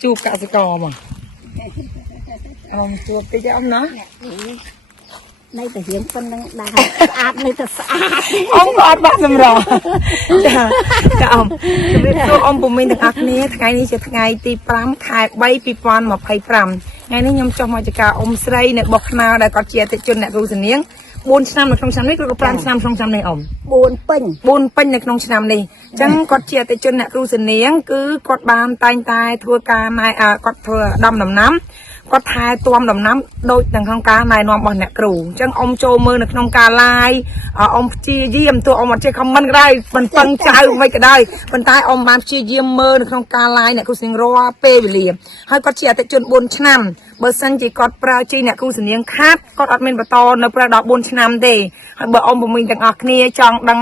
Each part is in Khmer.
chụp cả sự cò mà ông chụp cái cho ông nó đây là hiện phân đang áp đây là ông có ăn bát làm rồi chào ông biết số ông của mình được ăn nè ngàyนี้ ngày tí pram khai bay pi pon mà phải pram ngàyนี้ nhom cho mọi cả ông sray này bọc nào đã có chia tới chân này rồi niếng 4 ឆ្នាំ នៅក្នុងឆ្នាំនេះគឺ 5 ឆ្នាំក្នុងឆ្នាំនេះអ៊ំ 4 ពេញ 4 ពេញនៅក្នុងឆ្នាំនេះអញ្ចឹងគាត់ជាអតិជនអ្នកគ្រូសនាងគឺគាត់បានតែងតែធ្វើការណែគាត់ធ្វើដំណាំគាត់ថែទាំដំណាំដូចទាំងក្នុងការណែនាំរបស់អ្នកគ្រូអញ្ចឹងអ៊ំចូលមើលនៅក្នុងការ live អ៊ំព្យាយាមទោះអ៊ំអត់ចេះ comment ក៏ដោយមិនពឹងចៅមិនក៏ដោយប៉ុន្តែអ៊ំបានព្យាយាមមើលនៅក្នុងការ live អ្នកគ្រូសនាងរាល់ពេលវេលាហើយគាត់ជាអតិជន 4 ឆ្នាំ បើសិនជាគាត់ប្រើជីអ្នកគ្រូសនាងខាត់គាត់អត់មានបន្តនៅប្រើដល់ 4 ឆ្នាំទេហើយបើអ៊ំពុំទាំងអស់គ្នាចង់ដឹង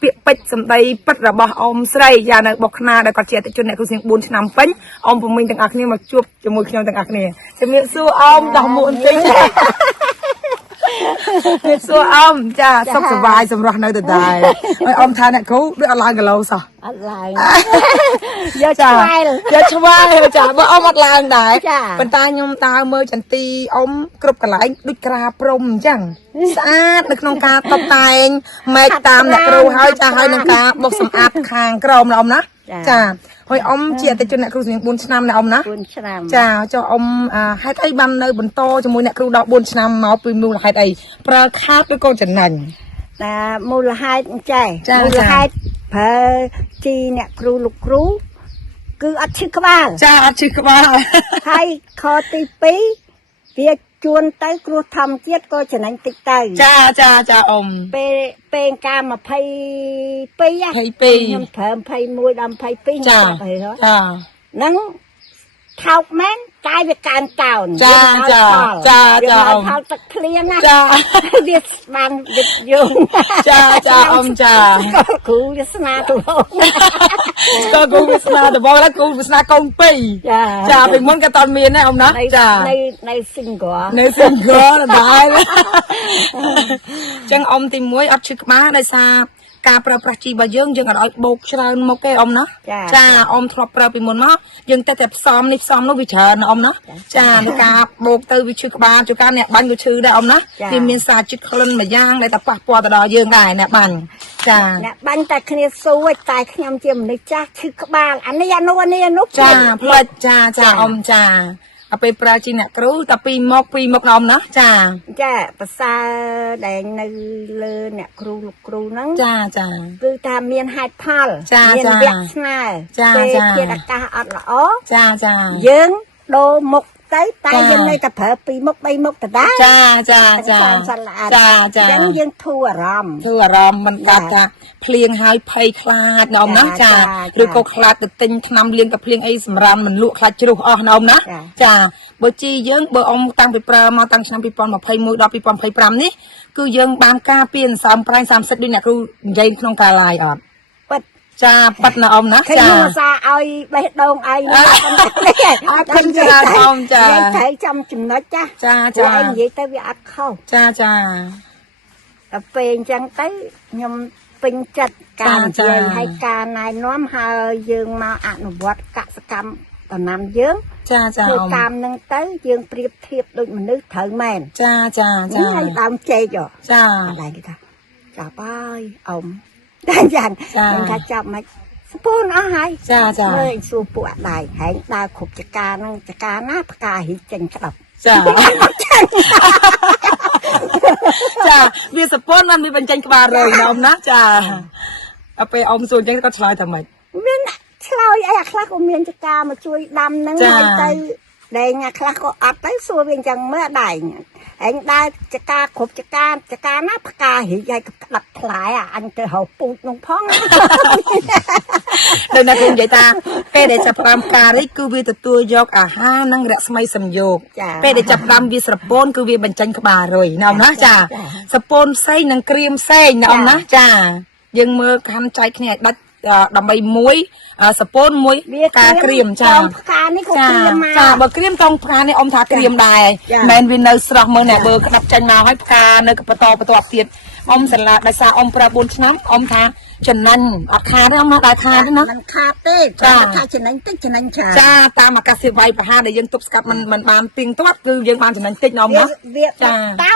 ពាក្យពេចន៍សម្ដីពិតរបស់អ៊ំស្រីយ៉ានៅបុកខ្នាដែលគាត់ជាអតិជនអ្នកគ្រូសនាង 4 ឆ្នាំពេញអ៊ំពុំទាំងអស់គ្នាមកជួបជាមួយខ្ញុំទាំងអស់គ្នាជំរាបសួរអ៊ំដោះមុខបន្តិចសួរអ៊ំចាសុខសប្បាយសម្រាប់នៅដដែលហើយអ៊ំថាអ្នកគ្រូដូចអត់ឡើងគីឡូសោះ អត់ឡើងយកឆ្វែល យកឆ្វែលចាបើអ៊ំអត់ឡើងដែរប៉ុន្តែខ្ញុំដើរមើលចន្ទីអ៊ំគ្រប់កន្លែងដូចក្រាព្រំអញ្ចឹងស្អាតនៅក្នុងការតុបតែងម៉េចតាមអ្នកគ្រូហើយចាហើយនឹងការបោសសម្អាតខាងក្រោមណាអ៊ំណាចាហើយអ៊ំជាអតិជនអ្នកគ្រូសនាង 4 ឆ្នាំណាអ៊ំណា 4 ឆ្នាំ ចាចុះអ៊ំហេតុអីបាននៅបន្តជាមួយអ្នកគ្រូដល់ 4 ឆ្នាំមកពីមូលហេតុអីប្រើខាតឬក៏ចំណេញ តែមូលហេតុអញ្ចេះមូលហេតុប្រើជីអ្នកគ្រូលោកគ្រូគឺអត់ឈឺក្បាល ចាអត់ឈឺក្បាល ហើយខទី 2 វាជួនទៅគ្រោះធម្មជាតិក៏ចំណេញតិចទៅ ចាអ៊ំ ពេលការ 22 ខ្ញុំប្រើ21ដល់22 ចាហ្នឹងថោកមែនតែវាកើនកោន ចាអ៊ំ ថោកទឹកភ្លៀងណា ចា វាបានវិទ្យុ ចាអ៊ំចា គ្រូវាស្នាទៅ ក៏គ្រូវាស្នាទៅបងแล้วគ្រូវាស្នាកូន2ចាពីមុនក៏តមានដែរអ៊ំណាចានៅ single នៅ single ដែរចឹងអ៊ំទី1អត់ឈឺក្បាលដោយសារការប្រើប្រាស់ជីរបស់យើងអត់ឲ្យបោកច្រើនមុខទេអ៊ំណាចាអ៊ំធ្លាប់ប្រើពីមុនមកយើងតែផ្សំនេះផ្សំនោះវាច្រើនអ៊ំណាចានៃការបោកទៅវាឈឺក្បាលជួនកាលអ្នកបាញ់ក៏ឈឺដែរអ៊ំណាវាមានសារជាតិក្លិនមួយយ៉ាងដែលតែប៉ះពាល់ទៅដល់យើងដែរអ្នកបាញ់ចាអ្នកបាញ់តែគ្នាសួរតែខ្ញុំជាមនុស្សចាស់ឈឺក្បាលអានេះអានោះចាផ្លេចចាអ៊ំចាអពេលប្រើជីអ្នកគ្រូតែពីមុខណាអ៊ំណាចាប្រសើរដែលនៅលើអ្នកគ្រូលោកគ្រូហ្នឹងចាគឺថាមានហេតុផលមានវគ្គស្នាពេលធាតុអាកាសអត់ល្អចាយើងដូរមុខទៅតែយើងនៅតែប្រើ2មុខ3មុខដដែលចាចឹងយើងធូរអារម្មណ៍មិនបាត់ថាភ្លៀងហើយភ័យខ្លាចណាអ៊ំណាចាឬក៏ខ្លាចទៅទិញថ្នាំលាងកាភ្លៀងអីសម្រាប់មិនលក់ខ្លាចជ្រុះអស់ណាអ៊ំណាចាបើជីយើងបើអ៊ំតាំងពីប្រើមកតាំងឆ្នាំ2021ដល់2025នេះគឺយើងបានការពារសើមប្រែង30ដូចអ្នកគ្រូនិយាយក្នុងការ live អត់ចាប៉ាត់ណាអ៊ំណាចាខ្ញុំឧស្សាហ៍ឲ្យបេះដូងអីនេះអត់ខឹងច្រើនអ៊ំចាយើងត្រូវចំចំណុចចាឲ្យនិយាយទៅវាអត់ខុសចាតែពេលអញ្ចឹងទៅខ្ញុំពេញចិត្តការនិយាយឲ្យការណែនាំហើយយើងមកអនុវត្តកសកម្មដំណាំយើងចាធ្វើតាមនឹងទៅយើងប្រៀបធៀបដូចមនុស្សត្រូវមែនចានេះឲ្យដើមចេកចាដែរគេថាចាប់ហើយអ៊ំតែយ៉ាងខ្ញុំថាចាប់មិនស្ពូនអស់ហើយមើលសួរពួកអត់ដែរហែងដើរគ្រប់ចកាហ្នឹងចកាណាផ្កាហ៊ីចេញក្តាប់ចាវាសពន់មិនមានបញ្ចេញក្បាលរើណាអ៊ំណាចាអពេលអ៊ំសួរអញ្ចឹងគាត់ឆ្លើយថាម៉េចមានឆ្លើយអីអាខ្លះក៏មានចកាមកជួយដាំហ្នឹងហើយទៅដែងអាខ្លះក៏អត់ទៅសួរវាអញ្ចឹងមើលដែរហែងដើរចកាគ្រប់ចកាណាផ្កាហ៊ីឲ្យក្តាប់ផ្លែអញទៅហៅពូជនោះផងដោយណាខ្ញុំនិយាយថាពេលដែលចាប់ផ្ដើមផ្ការីកគឺវាទទួលយកអាហារនិងរស្មីសំយោគពេលដែលចាប់ផ្ដើមវាស្រពោនគឺវាបញ្ចេញក្បាលរុយណាអ៊ំណាចាស្រពោនផ្សេងនិងក្រៀមផ្សេងណាអ៊ំណាចាយើងមើលខាន់ចែកគ្នាឲ្យដាច់ដើម្បីមួយសពូនមួយការក្រៀមចាផ្កានេះក៏ក្រៀមមកចាបើក្រៀមតង់ផ្កានេះអ៊ំថាក្រៀមដែរមិនវានៅស្រស់មើលអ្នកបើក្តាប់ចេញមកហើយផ្កានៅបន្តទៀតអ៊ំសាឡាដោយសារអ៊ំប្រើ4ឆ្នាំអ៊ំថា ฉะนั้นอาคาได้มาได้คาด้วยนะ มันคาเต้จ้าคาฉะนั้นติ๊กฉะนั้นชา จ้าตามอากาศไวประหารในยังตบสกัดมันบานติงตัวคือยังบานฉะนั้นติ๊กน้องเนาะ เวียเต้า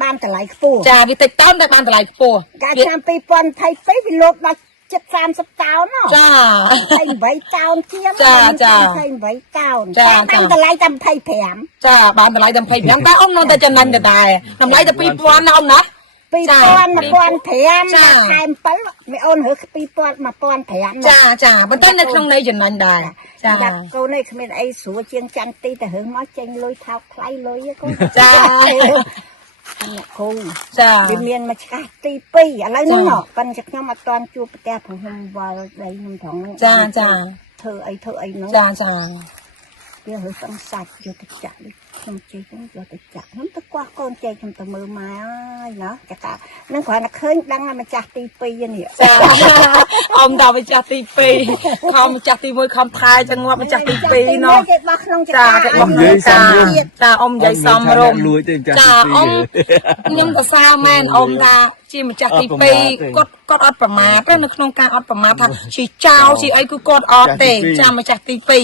บ้านแต่ไหลฟู จ้าวิติต้นได้บานแต่ไรปู การทำปีปอนไทยไฟวิโลกมา70-30เต้าเนาะ จ้า ไทยใบเต้าเทียมไทยใบเต้าบ้านแต่ไหลจำไทยแผม จ้าบานแต่ไรดำไผ่ยังแต่อ้อมน้องแต่ฉะนั้นจะได้ดำไรจะปีปวนน้องนะ ปีปอนมาปอนแผมมาแผมไปไม่โอนเหรอปีปอนมาปอนแผม จ้ามันต้นในข้างในฉะนั้นได้จ้า อยากโกในขมิ้นไอ้สัวเชียงจันตีแต่เหิงมาเจงลอยเท้าใครเลยก็ จ้า คง จ้า เมียนมาชาตีปีอะไรนั่นเนาะกันจากน้ำมาตอนจูบแก้ผมทำวาอะไรน้ำท้อง จ้า เธอไอ้เนาะ จ้า เดี๋ยวเฮ้ยต้องสัตว์อยู่ตะจักเลยทำใจต้องอยู่ตะจักน้ำตะกว่าก้อนใจทำตะมือไม้เนาะจากการนั่งขวานักเคยดังมาจากตีปีเนี่ย จ้าอมดาวไปจากตีปีคำจากตีมวยคำพายจังหวะมาจากตีปีเนาะจ้าอมใหญ่ซ้ำจ้าอมใหญ่ซ้ำรมจ้าอมยังก็ซาแมนอมดาจีมาจากตีปีกดอัดประมาทในขนมการอัดประมาททางชีเจ้าชีไอ้กูกดออเตจ้ามาจากตีปี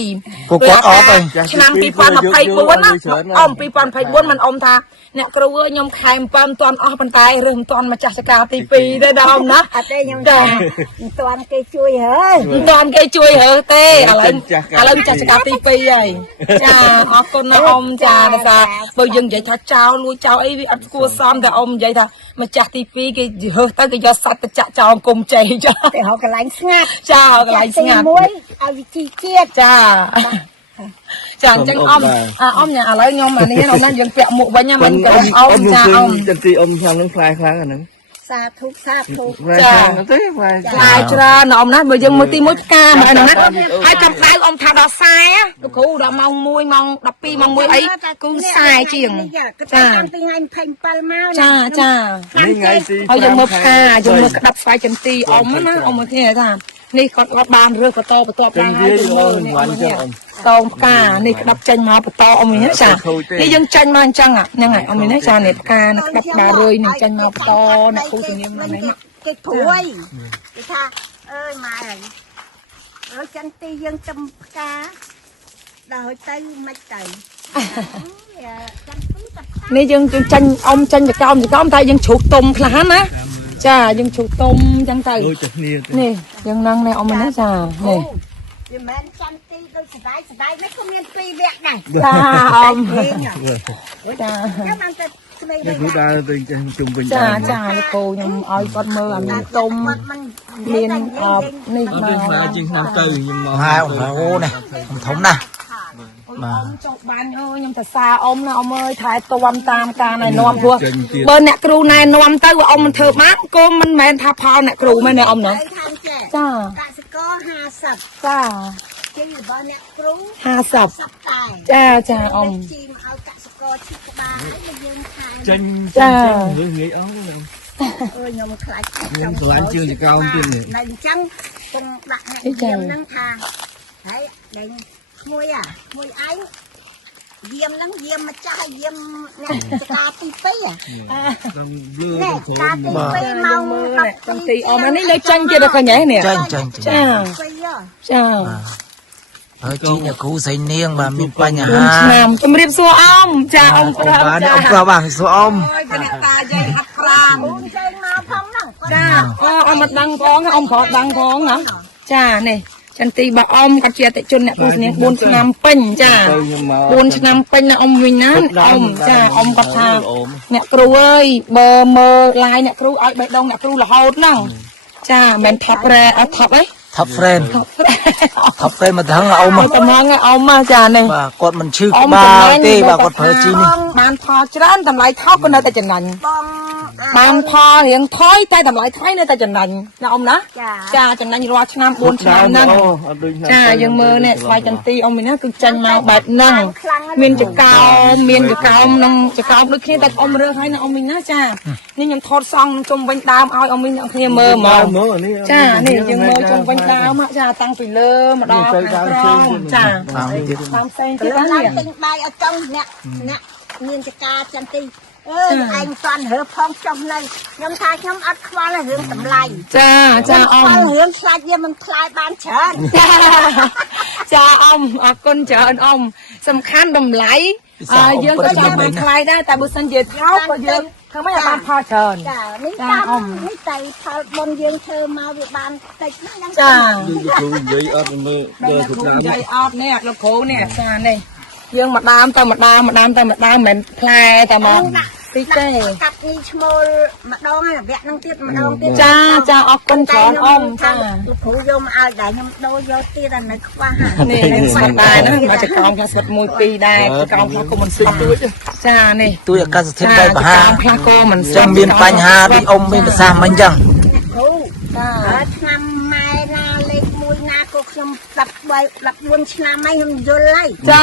ฉะนั้นปีปอนมาไพ่บ้วนนะอมปีปอนไพ่บ้วนมันอมทาเนี่ยกระเวอยมแคมปั๊มตอนออกปันตายเรื่องตอนมาจากสกาตีปีได้ดอมนะจ้า ตอนแกช่วยเฮ้ย ตอนแกช่วยเหอะเต้อะไรจากสกาตีปีไอ้จ้าออกคนอมจ้านะจ๊ะเบย์ยังใหญ่ท่าเจ้าลุยเจ้าไอ้อัดกัวซ้อมแต่อมใหญ่ท่ามาจากตีปีแกเหอะตั้งแต่ยอดสัตว์จะเจ้ากลมใจจ้า แต่เขากำลังงัด จ้ากลายสงัด มวยเอาวิธีเกียด จ้าจังอมเนี่ยอะไรยมอันนี้เรานั่นยังเปียกหมกไว้เนี่ยมันก็อมจ้าอม จันทีอมทำน้ำคลายคล้ายกันนึง สาธุ จ้าลายจราหนอมนะเบย์ยังมือตีมุดกามาอันนั้นให้จำได้อมทาดอกทรายอ่ะลูกครูเรามองมวยมองดับปีมองมวยไอ้กูทรายจริงจ้าจ้าเอายังมือผ้ายังมือกระดับไฟจันตีอมนะอมมาที่ไหนจ้านี่ก็บานเรือก็โตประตอบได้ให้ดูเนี่ยตองกานี่กระดับจันมาประตออมนี้จ้านี่ยังจันมาจังอ่ะยังไงอมนี้จ้าเนี่ยกานะกระดับบาเลยนี่จันมาประตอเนี่ยครูตัวนี้มันไหนเนี่ย cái thổi cái tha ơi mà ở chân ti dân châm cá đời tây mạch tây นี่ยังจันอมจันจะก้อมไทยยังฉุกตมคลานะจ้ายังฉุกตมจังไทยนี่ยังนั่งในอมนะจ้านี่ thì mình chân ti đôi sải mấy con miên pi vẹn này จ้าอมจ้า nếu mà ta นี่คือดาเป็นจุ่มเป็น จ้าลูกโกยังเอาก้อนมือมีต้มเลียนออกนี่มา จริงน้ำตื้อยังมอง hai ông thằng ô này ông thống nè อมจบบ้านเอ้ยยังแต่ซาอมนะอมเอ้ยถ่ายตัวตามการในนวมพวกเบอร์เนี่ยครูในนวมเต้ว่าอมมันเถิบมั้งก็มันแมนทาพาวเนี่ยครูไม่เนี่ยอมเนาะ tham trẻ จ้า cả sẽ có 50 จ้า chứ bao nhiêu cú 50 sắp tài จ้าอม chim ao cả sẽ có chiếc ba ấy mà dương khai จันหรือไงอ๋อ ơi nhom khai ยังหลานชื่อจะก้าวขึ้นเนี่ย này chăng cùng đặt hẹn diêm nắng thang đấy đấy môi anh diêm nắng diêm mà cha diêm này ca tí tí nè ca tí tí mauจังตีอมอันนี้เลยจังจะได้ขยายเนี่ย chanh จ้าจ้า ở chị nhà cũ xây niêng mà miền Tây nhà คุณ ha นำจำเรียบสัวอ้อมจ้าอมครับ ông จ้า ông vào bảng số ông โอ้ยเป็นตาใหญ่หักกลาง uống chơi mau phong nặng จ้าเอามาดังท้องอมขอดังท้องนะจ้าเนี่ยจันตีบะอมกับเจียแต่จนเนี่ยดูเนี่ยบุญนำเป็นจ้าบุญนำเป็นนะอมวินันอมจ้าอมกับทางเนี่ยครูเอ้ยเบอร์เมอร์ลายเนี่ยครูเอาใบดองเนี่ยครูละหดนั่งจ้าแมนทับแรเอาทับไว้ thập friend thập friend mà thằng เอา ông มา mà ตำลังเอามาจ้าเนี่ย bà con mình chữ ba tê bà con phở chi này มันพอจะร้านทำลายเท่ากันเลยแต่จะนัน bong มันพอเหียงถอยใจทำลายถอยเลยแต่จะนันนะอมนะจ้าจะนันรอชนะบุญชนะนั่นจ้ายังมือเนี่ยควายจันตีอมมีนะคือจันมาแบบนั่งมีนจะเกาน้ำจะเกาด้วยขี้แต่อมเรื่องให้นะอมมีนะจ้านี่ยังทอดซองจมบันดามเอาอมมีนะขี้มือหมอจ้านี่ยังมือจมบันดามจ้าตั้งปีเลอมาดอกหางกรองจ้าความเซ็งที่ แล้ว นั่น เรา เนี่ย เป็นใบเอาจ้องเนี่ยเนี่ยเงินจะกาจันตี anh toàn hứa phong trong này nhóm thay nhóm ắt khoa là hướng tầm lầy ចាចាអ៊ំ hướng khai kia mình khai ban chén ចាអ៊ំអរគុណច្រើនអ៊ំសំខាន់តម្លៃយើងក៏ចាំបានថ្លៃដែរតែបើសិនជាថោកក៏យើងធ្វើមិនឲ្យបានផលច្រើន ចានេះតាមនេះតែផលបុនយើងធ្វើមកវាបានតិចហ្នឹង ចា យើងគ្រូនិយាយអត់មើល ដល់ ដល់ គ្រូ ទៅ និយាយអត់នេះលោកគ្រូនេះចានេះយើងមកដើមទៅម្ដងមិនមែនផ្លែតែមកតិចទេ កាត់នេះឈ្មោលម្ដងហើយវគ្គហ្នឹងទៀតម្ដងទៀត ចាចាអរគុណច្រើនអ៊ំចា លោកគ្រូយកមកឲ្យដែរខ្ញុំដូរយកទៀតអានៅខ្វះ នេះនេះស្អាតដែរណាមកចកោមខ្លះស្វិត1 2ដែរចកោមខ្លះក៏មិនស្វិតទួចចានេះ ទួយអាកាសធាតុ ចា បែប ច បហា កោមខ្លះក៏មិនស្វិ ចឹ ត ងមានបញ្ហាដូចអ៊ំមានប្រសាសន៍មិញចឹង គ្រូ ចា ឆ្នាំម៉ែណាលេខ1ណាក៏ខ្ញុំ14ឆ្នាំហើយខ្ញុំយល់ហើយ ចា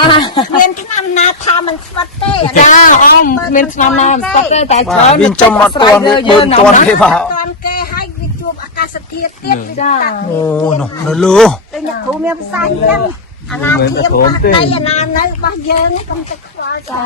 មានឆ្នាំណាថាมันស្វិតទេ ចាអ៊ំមានឆ្នាំណាមិនស្វិតទេតែ បា ច្រើន ទវាចំអត់ទាន់វាបើទាន់ទេបាទ តាន់គេឲ្យវាជួបអាកាសធាតុទៀតវាកាត់ អូនោះនៅលូ តែអ្នកគ្រូមានប្រសាសន៍អញ្ចឹងអាណាធៀបរបស់ដៃអាណានៅរបស់យើងកុំទឹកខ្វល់ចា